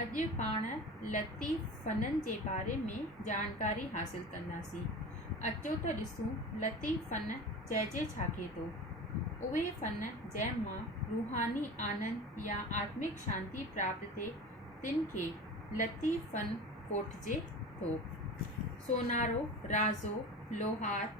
अॼु पाण लतीफ़ फ़ननि जे बारे में जानकारी हासिल कंदासीं। अचो त ॾिसूं लतीफ़ फ़न चइजे छाखे थो। उहे फ़न जंहिं मां रूहानी आनंद या आत्मिक शांति प्राप्त थिए तिन खे लतीफ़ फ़न कोठिजे थो। सोनारो, राज़ो, लोहार,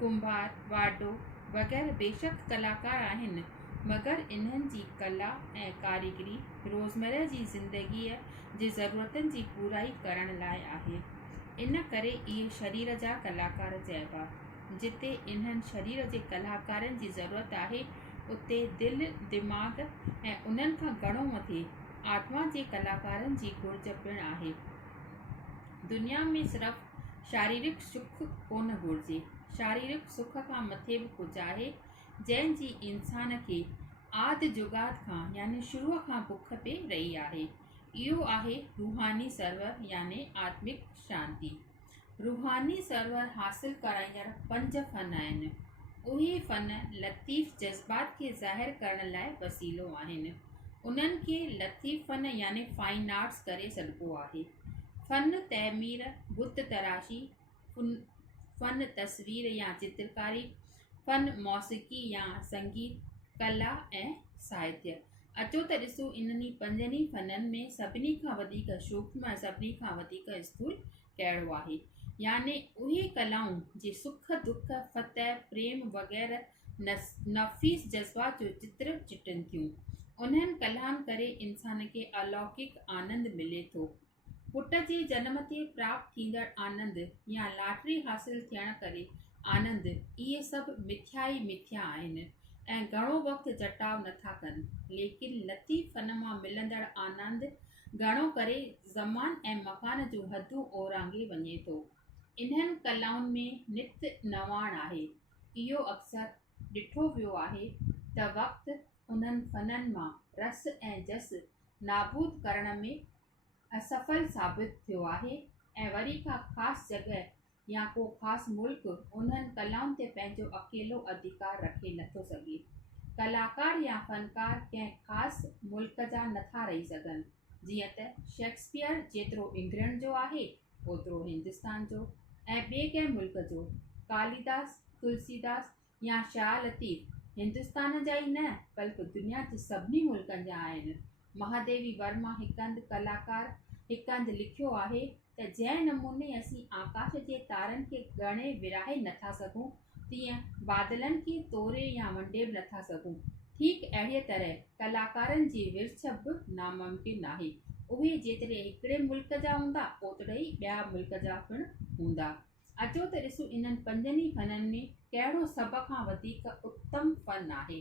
कुंभार, वाडो वग़ैरह बेशक कलाकार आहिनि, मगर इन्हनि जी कला ऐं कारीगरी रोज़मर्रा जी ज़िंदगीअ जे ज़रूरतनि जी पूराई करण लाइ आहे। इन करे इहे शरीर जा कलाकार चइबा। जिते इन्हनि शरीर जे कलाकारनि जी ज़रूरत आहे, उते दिलि, दिमाग़ ऐं उन्हनि खां घणो मथे आत्मा जे कलाकारनि जी घुर्ज पिणु आहे। दुनिया में सिर्फ़ शारीरिक सुख कोन घुर्जे, शारीरिक सुख खां मथे बि कुझु आहे जंहिंजी इंसान खे आदि जुगाद खां यानी शुरूअ खां बुख पे रही आहे। इहो आहे रूहानी सरवर यानी आत्मिक शांति। रूहानी सरवर हासिल कराईंदड़ 5 फ़न आहिनि। उहे फ़न लतीफ़ जज़्बात खे ज़ाहिर करण लाइ वसीलो आहिनि। उन्हनि खे लतीफ़ फ़न यानी फाइन आर्ट्स करे सघिबो आहे। फ़न तहमीर, बुत तराशी, फ़न तस्वीर या चित्रकारी, फ़न मौसीक़ी या संगीत, कला ऐं साहित्य। अचो त ॾिसूं इन्हनि 5 फ़ननि में सभिनी खां वधीक सूक्ष्म ऐं सभिनी खां वधीक स्थूल कहिड़ो आहे। यानी उहे कलाऊं जे सुख दुख फतह प्रेम वग़ैरह नफ़ीस जज़्बात जो चित्र चिटनि थियूं। उन्हनि कलाउनि करे इंसान खे अलौकिक आनंद मिले थो। पुट जे जनम ते प्राप्त थींदड़ आनंद या लॉटरी हासिल थियण करे आनंद, इहे सभु मिथ्या ई मिथ्या आहिनि ऐं घणो वक़्तु जटाव नथा कनि। लेकिन लतीफ़ फ़न मां मिलंदड़ आनंद घणो करे ज़मान ऐं मकान जूं हदूं ओरांगे वञे थो। इन्हनि कलाउनि में नित नवाण आहे। इहो अक्सर ॾिठो वियो आहे त वक़्तु उन्हनि फ़ननि मां रस ऐं जस नाबूद करण में असफल साबित थियो आहे ऐं वरी का ख़ासि जॻह या को ख़ासि मुल्क उन्हनि कलाउनि ते पंहिंजो अकेलो अधिकार रखे नथो सघे। कलाकार या फ़नकार कंहिं ख़ासि मुल्क जा नथा रही सघनि। जीअं त शेक्सपियर जेतिरो इंग्लैंड जो आहे, ओतिरो हिंदुस्तान जो ऐं ॿिए कंहिं मुल्क जो। कालिदास, तुलसीदास या शाह लतीफ़ हिंदुस्तान जा ई न, बल्कि दुनिया जे सभिनी मुल्कनि जा आहिनि। महादेवी वर्मा हिकु हंधि कलाकार हिकु हंधि लिखियो आहे त जंहिं नमूने असीं आकाश जे तारनि खे ॻणे विराहे नथा सघूं, तीअं बादलनि खे तोरे या वंडे बि नथा सघूं। ठीकु अहिड़ीअ तरह कलाकारनि जी विर्छ बि नामुमकिन आहे। उहे जेतिरे हिकिड़े मुल्क जा हूंदा, ओतिरे ई ॿिया मुल्क जा पिणु हूंदा। अचो त ॾिसूं इन्हनि 5 फ़ननि में कहिड़ो सभ खां वधीक उत्तम फ़न आहे।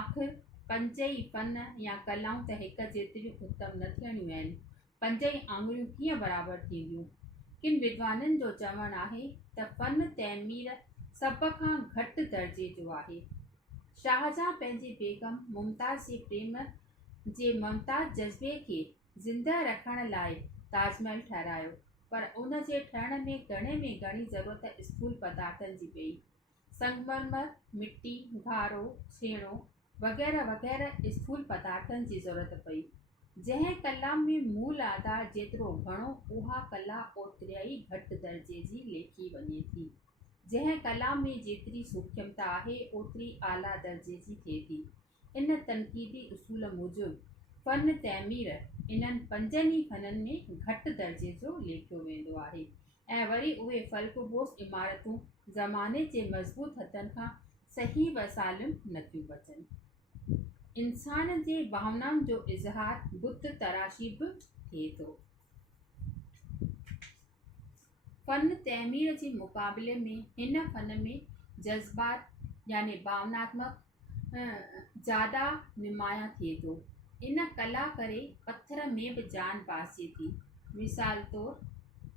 आख़िर 5 फ़न या कलाऊं त हिक जेतिरियूं उत्तम न थियणियूं आहिनि। 5 आङुरियूं कीअं बराबरि थींदियूं। किन विद्वाननि जो चवणु आहे त फ़न तहमीर सभ खां घटि दर्जे जो आहे। शाहजहां पंहिंजी बेगम मुमताज़ जे प्रेम जे मुमताज़ जज़्बे खे ज़िंदा रखण लाइ ताजमहल ठहिरायो, पर उन जे ठहण में घणी ज़रूरत स्थूल पदार्थनि जी पई। संगमरमर, मिट्टी, घारो, छेणो वग़ैरह वग़ैरह स्थूल पदार्थनि जी ज़रूरत पई। जंहिं कला में मूल आधार जेतिरो घणो, उहा कला ओतिरा ई घटि दर्जे जी लेखी वञे थी। जंहिं कला में जेतिरी सूक्ष्मता आहे, ओतिरी आला दर्जे जी थिए थी। इन तनक़ीदी उसूल मूजिबि फ़न तहमीर इन्हनि 5 फ़ननि में घटि दर्जे जो लेखियो वेंदो आहे ऐं वरी उहे फ़ल्कबोस इमारतूं ज़माने जे मज़बूत हथनि खां सही वसालियूं नथियूं बचनि। इंसान जे भावनाउनि जो इज़हार बुत तराशी बि थिए थो। फ़न तहमीर जे मुक़ाबले में हिन फ़न में जज़्बात यानी भावनात्मक ज़्यादा नुमायां थिए थो। इन कला करे पत्थर में बि जान बासिजे थी। मिसाल तौर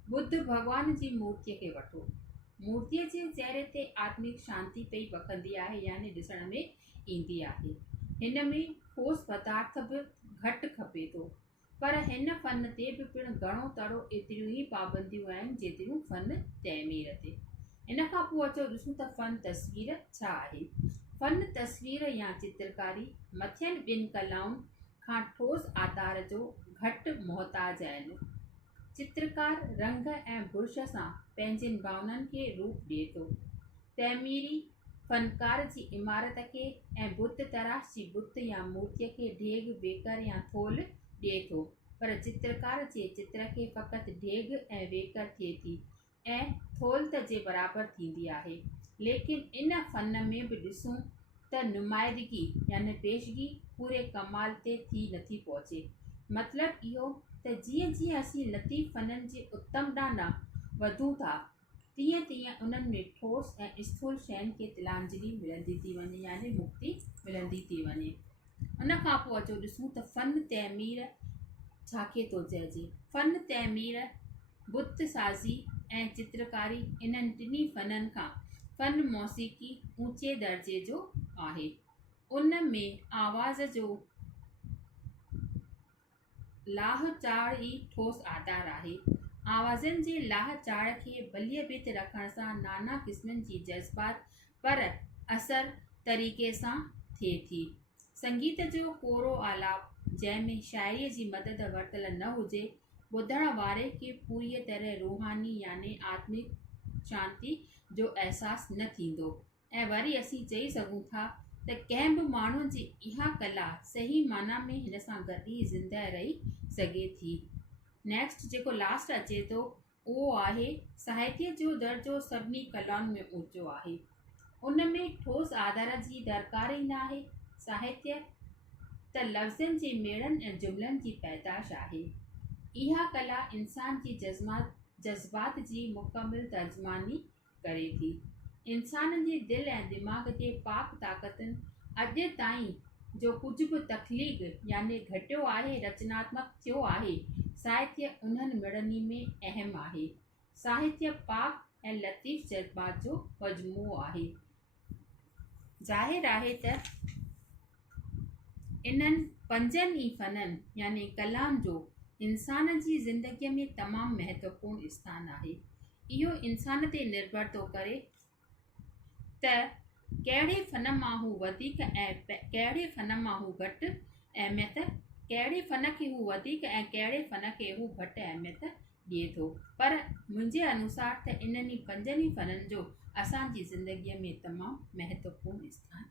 बुद्ध भॻवान जी मूर्तीअ खे वठो। मूर्तीअ जे चहिरे ते आत्मिक शांति पई वखंदी आहे यानी ॾिसण में ईंदी आहे। हिन में ठोस पदार्थ बि घटि खपे थो, पर हिन फ़न ते बि पिणु घणो तरो एतिरियूं ई पाबंदियूं आहिनि जेतिरियूं फ़न तहमीर ते। इन खां पोइ अचो ॾिसूं त फ़न तस्वीर छा आहे। फ़न तस्वीर या चित्रकारी मथियनि 2 कलाउनि खां ठोस आधार जो घटि मुहताज आहिनि। चित्रकार रंग ऐं बुर्श सां पंहिंजिन भावननि खे रूप ॾिए थो। तैमीरी फनकार जी इमारत खे ऐं बुत तराश जी बुत या मूर्तीअ खे ढेग वेकर या थोल ॾिए थो, पर चित्रकार जे चित्र खे फ़क़ति ढेग ऐं वेकर थिए थी ऐं थोल जे बराबरि थींदी आहे। लेकिन इन फ़न में बि ॾिसूं त नुमाइंदगी यानी पेशगी पूरे कमाल ते थी नथी पहुचे। मतिलबु इहो त जीअं जीअं असीं लतीफ़ फ़ननि जे उत्तम ॾांहुं वधूं था, तीअं तीअं उन्हनि में ठोस ऐं स्थूल शयुनि खे तिलांजलि मिलंदी थी वञे, यानी मुक्ति मिलंदी थी वञे। उन खां पोइ अचो ॾिसूं त फ़न तैमीर छाखे थो चइजे। फ़न तैमीर बुत साज़ी ऐं चित्रकारी इन्हनि टिनी फ़ननि खां फ़न मौसीक़ी ऊचे दर्जे जो आहे। उन में आवाज़ जो लाह चाड़ ई ठोस आधार आहे। आवाज़नि जे लाह चाड़ खे बलियबित रखण सां नाना क़िस्मनि जी जज़्बात पर असर तरीक़े सां थिए थी। संगीत जो कोरो आलाप जंहिंमें शाइरीअ जी मदद वरितल न हुजे, ॿुधण वारे खे पूरीअ तरह रूहानी यानी आत्मिक शांती जो अहसासु न थींदो। ऐं वरी असीं चई सघूं था त कंहिं बि माण्हू जी इहा कला सही माना में हिन सां गॾु ई ज़िंदह रही सघे थी। नेक्स्ट जेको लास्ट अचे थो उहो आहे साहित्य जो दर्जो सभिनी कलाउनि में ऊचो आहे। उन में ठोस आधार जी दरकार ई न आहे। साहित्य त लफ़्ज़नि जे मेड़नि ऐं जुमलनि जी पैदाश आहे। इहा कला इंसान जी जज़्बात जी मुकमिल तर्जमानी करे थी। इंसान जे दिलि ऐं दिमाग़ जे पाक ताक़तुनि अॼु ताईं जो कुझु बि तख़लीक़ यानी घटियो आहे, रचनात्मक थियो आहे, साहित्य उन्हनि मिड़नी में अहम आहे। साहित्य पाक ऐं लतीफ़ जज़्बात जो मजमूओ आहे। ज़ाहिर आहे त इन्हनि पंजनि ई फ़ननि यानी कलाम जो इंसान जी ज़िंदगीअ में तमामु महत्वपूर्ण स्थान आहे। इहो इंसान ते निर्भर थो करे त कहिड़े फ़न मां हू वधीक ऐं कहिड़े फ़न मां हू घटि अहमियत, कहिड़े फ़न खे हू वधीक ऐं कहिड़े फ़न खे हू घटि अहमियत ॾिए थो। पर मुंहिंजे अनुसार त इन्हनि पंजनि ई फ़ननि जो असांजी ज़िंदगीअ में तमामु महत्वपूर्ण स्थान